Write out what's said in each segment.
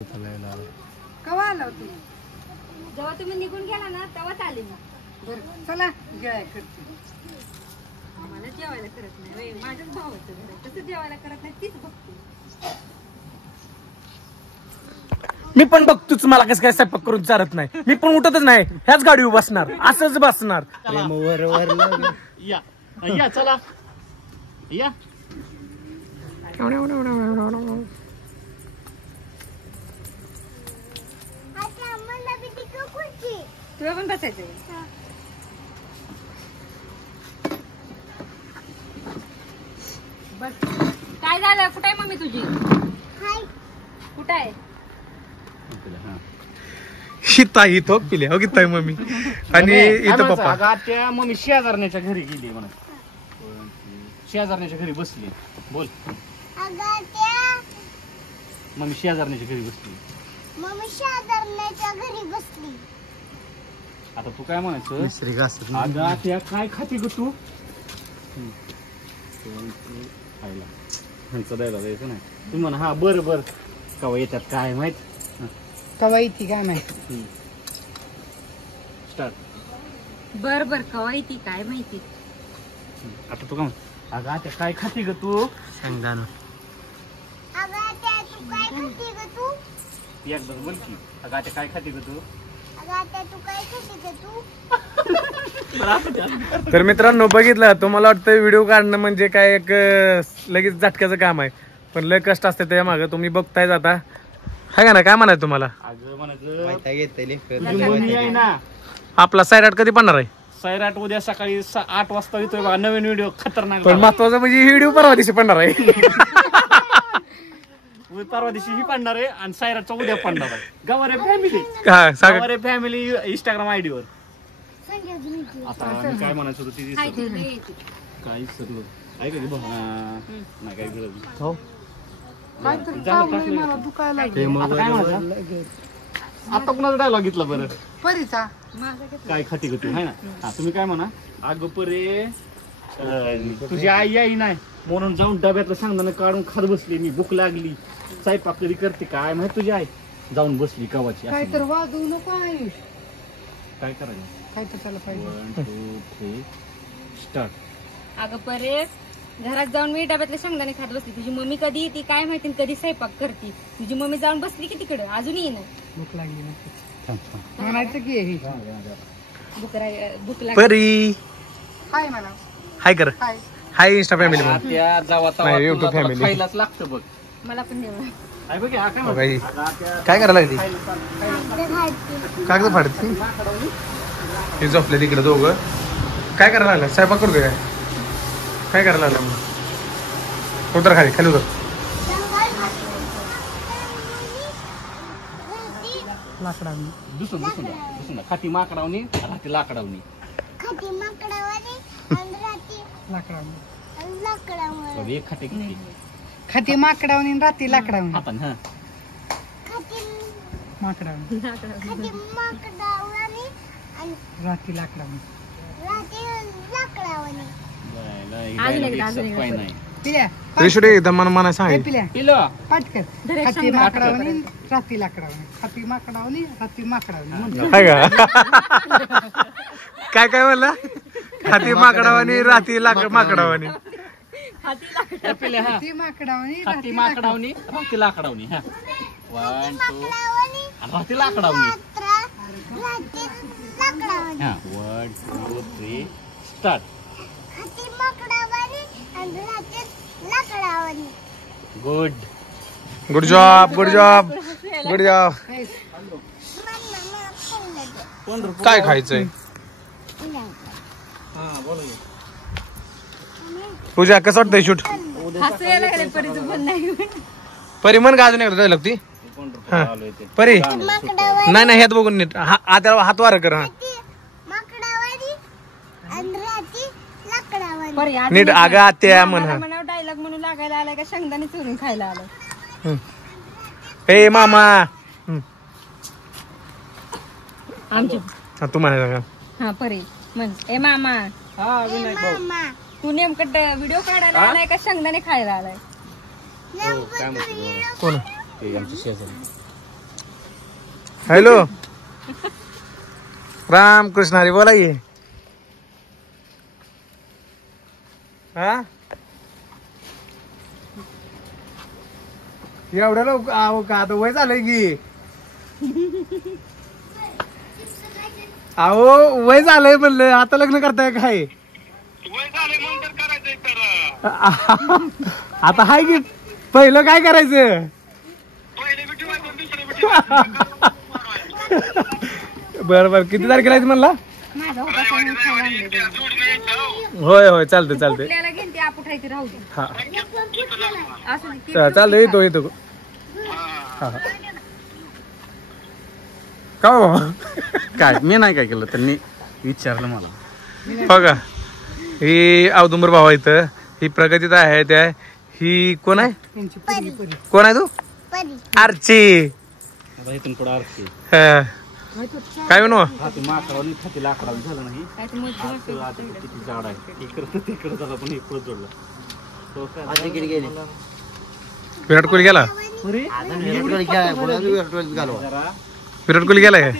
कवा आला होती? जेव्हा तुम्ही निघून गेला ना तेव्हाच आले मी. बरं चला जेवाय करते. आम्हाला जेवायला करत नाही. माझ्याच भावाचं घर आहे, कसं जेवायला करत नाही तीच बघते. मी पण बघतोच, मला कसं काय स्वयंपाक करून चालत नाही. मी पण उठतच नाही, ह्याच गाडीवर बसणार, असंच बसणार. या या चला या. तुला पण बसायचंय. बस काय झालं? कुठे आहे मम्मी तुझी? कुठे आहे? हिता ही थोक पिले हो की मम्मी आणि इथं पप्पा. त्या मम्मी शेजारण्याच्या घरी गेली म्हणा, शेजारण्याच्या घरी बसली. बोल मम्मी शेजारण्याच्या घरी बसली. आता तू काय म्हणायचं? अगं त्या काय खाते ग तू? खायला ह्यांचं द्यायला जायचं नाही. तू म्हणा हा बरं बरं कवा येतात काय माहित. कवा येते काय माहिती. स्टार्ट. बर बर कवा येते काय माहिती. आता तू काय अगं त्या काय खाते ग तू? शेंगदाणा. एकदा बोल की अगं त्या काय खाते ग तू? तर मित्रांनो बघितलं, तुम्हाला वाटतं व्हिडिओ काढणं म्हणजे काय एक लगेच झटक्याचं काम आहे, पण लय कष्ट असते त्या मागं. तुम्ही बघताय आता हाय का ना, काय म्हणाय तुम्हाला? अगं म्हणायचं ना आपला सैराट कधी पडणार आहे? सैराट उद्या सकाळी 8 वाजता येतोय बघा, नवीन व्हिडिओ खतरनाक. पण महत्वाचं म्हणजे व्हिडिओ परवा दिवशी पडणार आहे. परवा दिवशी ही पडणार आहे आणि सैराटचा उद्या पडणार आहे. गवारे फॅमिली, हा सांगा. गवारे फॅमिली इंस्टाग्राम आयडी वर. आता मी काय म्हणायचं होतं ती काही सरलं ऐक नाही काय गरज. आता कुणाचा डायलॉग घेतला बरं? परीचा काय खाती ग तू आहे ना. हा तुम्ही काय म्हणा, अगं परे तुझी आई आई नाही म्हणून जाऊन डब्यातलं सांगताना काढून खात बसली. मी भूक लागली, स्वयंपाक कधी करते काय माहित तुझी आई. जाऊन बसली कवाची. काय तर वाजवू नको आयुष. काय करायचं? काय तर चालू पाहिजे. 1 2 3 स्टार्ट. अगं परेश, घरात जाऊन मी डब्यातले शेंगदाणे खात बसली. तुझी मम्मी कधी येते काय माहिती, कधी स्वयंपाक करते. तुझी मम्मी जाऊन बसली की तिकडे अजूनही येणार. भूक लागली नसते म्हणायचं की हे भूक लागली. परी हाय म्हणा. हाय कर, हाय हाय इंस्टा फॅमिली म्हणून. त्या जावा नाही, YouTube family. खायलाच लागतं बघ. मला पण देवा. आहे बघ हा काय बाई, म्हणतो? काय करायला लागली? कागद फाडती हे झोपले तिकडे दोघं. काय करायला लागला? स्वयंपाक करतोय काय? काय करायला लागला मग? उतर खाली, खाली उतर. लाकडाने दुसून दुसून दुसून खाती माकडावणी राहते लाकडावणी. लाकडाने एक खाते किती खाती माकडावनी राती लाकडावनी. आपण हा माकडावनी राती लाकडावनी. अजून एकदा, अजून एकदा. काय नाही पिल्या रेशुडे एकदम मला म्हणाय सांग. पिल्या पिलं पाटकर. खाती माकडावनी राती लाकडावनी. खाती माकडावनी राती माकडावनी. हाय का? काय काय म्हणला? खाती माकडावानी राती माकडावानी. पिल्या हा खाती माकडावनी खाती माकडावणी राहते लाकडावणी. हा 1 2 राहते लाकडावणी. हा 1 2 3 start. Good good job, good job, good job. काय खायचंय? पूजा कसं वाटतंय शूट? हसू यायला लागले परीचं पण नाही. परी मन गाजून एकदा लागती. परी नाही नाही, ह्यात बघून नीट हात वार कर. हा नीट. आगा आत्या म्हण. डायलॉग म्हणून लागायला आलाय का शेंगदाणे चोरून खायला आलाय. हे मामा. आमच्या तू म्हणायला का? हा परी म्हण ए मामा. हा विनायक भाऊ. तू नेमकं व्हिडिओ काढायला आलाय का शेंगदाणे खायला आलाय? कोण? ते आमच्या शेजारी हॅलो राम कृष्ण हरी बोला ये हा एवढ्या लोक का आता वय झालंय की अहो वय झालंय म्हणलं आता लग्न करताय काय आता हाय की पहिलं काय करायचं बर बर किती तारखेला आहे म्हणला माझा होता सांगून खायला आणले. होय होय चालतंय चालतंय कुठल्याला घेईन ती आपण राहायची राहू दे. हा असं नाही. चालतंय येतो येतो हा का हो? काय मी नाही काय केलं त्यांनी विचारलं मला बघा ही औदुंबर भाऊ इथं ही प्रगतीत आहे त्या ही कोण आहे त्यांची परी परी कोण आहे तू आरची आता इथून पुढे आरती हा. काय म्हणू हाती माकडावली खाती लाकडावली झालं नाही काय ते मग आता आता किती झाड आहे इकडं तिकडं झालं पण एक पुढं जोडलं तो काय विराट कोहली गेला जरा विराट कोहली गेलाय काय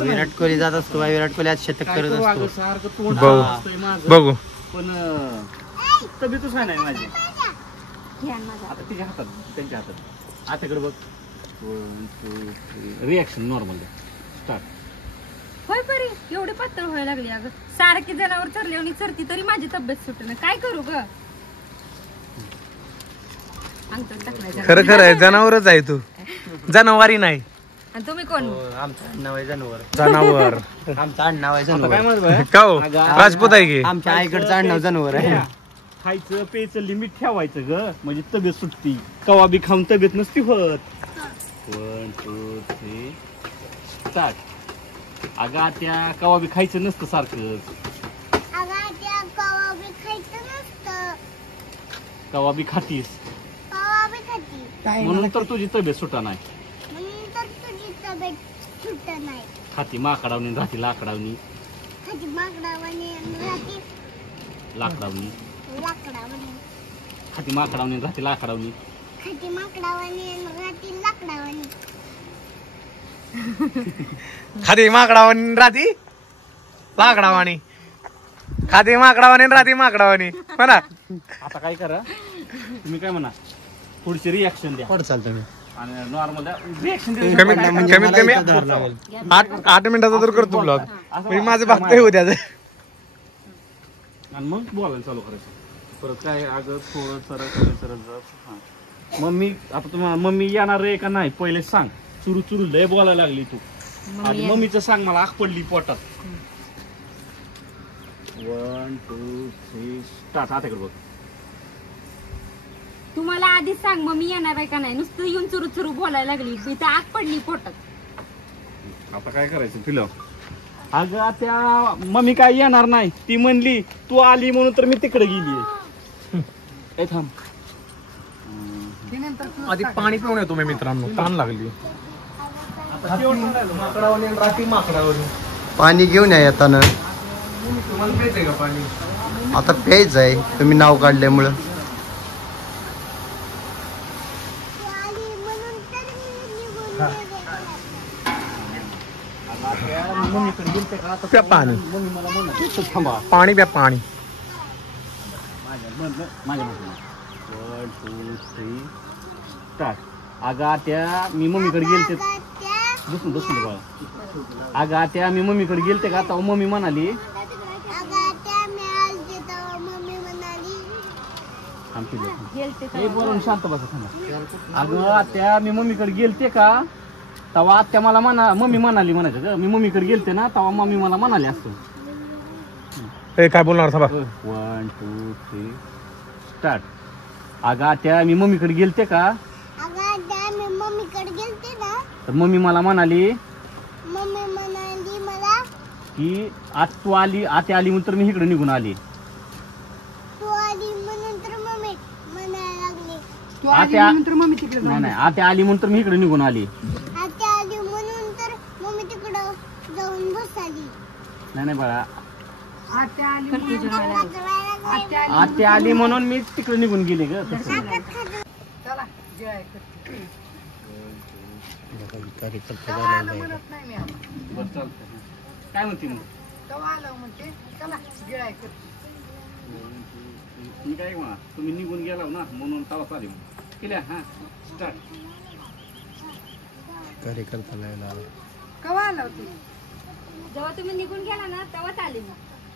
विराट कोहली जात असतो विराट कोहली आज शतक करत असतो सारखं तोंड बघू. असतंय माझं बघू पण तब्येतच आहे नाही माझी घ्या माझा. आता तिच्या हातात त्यांच्या हातात आताकडे बघ 1 2 3 रिॲक्शन नॉर्मल स्टार्ट होय परी एवढी पातळ व्हायला लागली अगं सारखी जनावर चरली आणि चरती तरी माझी तब्येत सुटणार काय करू ग अंगठ्यात टाकलाय खरं खरं आहे जनावरच आहे तू जनावारी नाही आणि तुम्ही कोण आमचं आडनाव आहे जनावर जनावर आमचं आडनाव आहे आता काय जनावर म्हणत बाय? का हो राजपूत आहे की आमच्या आईकडचं आडनाव जनावर आहे खायचं प्यायचं लिमिट ठेवायचं ग म्हणजे तब्येत सुटती कवा बी खाऊन तब्येत नसती होत 1 2 3 स्टार्ट अगं त्या कवा बी खायचं नसतं सारखं कवा बी खातीस म्हणून तर तुझी तब्येत सुटा नाही खाती माकडावणी राहती लाकडावणी लाकडावणी खाती माकडावणी राहती लाकडावणी खादी माकडावानी राहती लाकडावानी खादी माकडावानी राहती माकडावानी म्हणा आता काय करा तुम्ही काय म्हणा पुढची रिॲक्शन द्या पुढं चालतो मी आणि नॉर्मल रिॲक्शन कमीत कमीत कमी 8 मिनिटाचा तर करतो ब्लॉग म्हणजे माझं बघतोय उद्या आणि मग बोलायला चालू करायचं परत काय अगं थोडं सरळ मम्मी आता तुम्हाला मम्मी येणार आहे का नाही पहिले सांग चुरू चुरू लय बोलायला लागली तू आणि मम्मीचं सांग मला आग पडली पोटात 1 2 3 स्टार्ट आता बघ तुम्हाला आधीच सांग मग मी येणार आहे का नाही नुसतं येऊन चुरू चुरू बोलायला लागली इथं आग पडली पोटात आता काय करायचं पिलं अगं त्या मम्मी काय येणार नाही ती म्हणली तू आली म्हणून तर मी तिकडे गेली थांब आधी पाणी पिऊन येतो मी मित्रांनो ताण लागली माकडावानी राहती माकडावानी पाणी घेऊन या येताना तुम्हाला प्यायचंय का पाणी आता प्यायच आहे तुम्ही नाव काढल्यामुळं मम्मीकडे गेलते का आता प्या पाणी मम्मी मला म्हणत थांबा पाणी प्या पाणी माझ्या 1 2 3 स्टार्ट अगं त्या मी मम्मीकडे गेलते दुसरं बाळा अगं त्या मी मम्मीकडे गेलते का तेव्हा मम्मी म्हणाली बोलून शांत बसा थांबा अगं त्या मी मम्मीकडे गेलते का तेव्हा आत्या मला मम्मी म्हणाली म्हणायचं ग मी मम्मीकडे गेलते ना तेव्हा मम्मी मला म्हणाली असतं काय बोलणार थांबा 1 2 3 स्टार्ट अगं त्या मी मम्मीकडे गेलते का तर मम्मी मला म्हणाली की आज तू आली आत्या आली म्हणून तर मी इकडे निघून आली नंतर मम्मी तिकडे नाही नाही आत्या आली म्हणून तर मी इकडे निघून आली नाही नाही बाळा आत्या आली आत्या आली म्हणून मी तिकडे निघून गेले ग तसं चला जेवाय करते. कार्यकर्ता तेव्हा आलं म्हणत नाही मी आता. बरं चालतंय. काय म्हणते मग तेव्हा आलं म्हणते चला गिळाय करते. मी काय म्हणा तुम्ही निघून गेला ना म्हणून तवा आले केल्या हा स्टार्ट. कार्यकर्ता केव्हा आला होती जेव्हा तुम्ही निघून गेला ना तेव्हाच आले मी.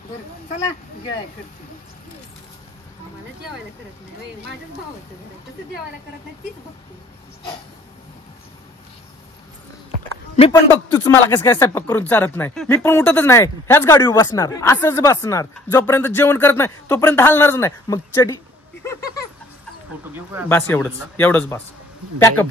बरं चला गिळाय करते. आम्हाला जेवायला करत नाही होय. माझ्याच भावाचं घर आहे कसं जेवायला करत नाही तीच बघते. मी पण बघतोच मला कसं काय स्वयंपाक करून चालत नाही. मी पण उठतच नाही, ह्याच गाडीवर बसणार, असंच बसणार. जोपर्यंत जेवण करत नाही तोपर्यंत हलणारच नाही. मग चडी बस, एवढंच बस. पॅकअप.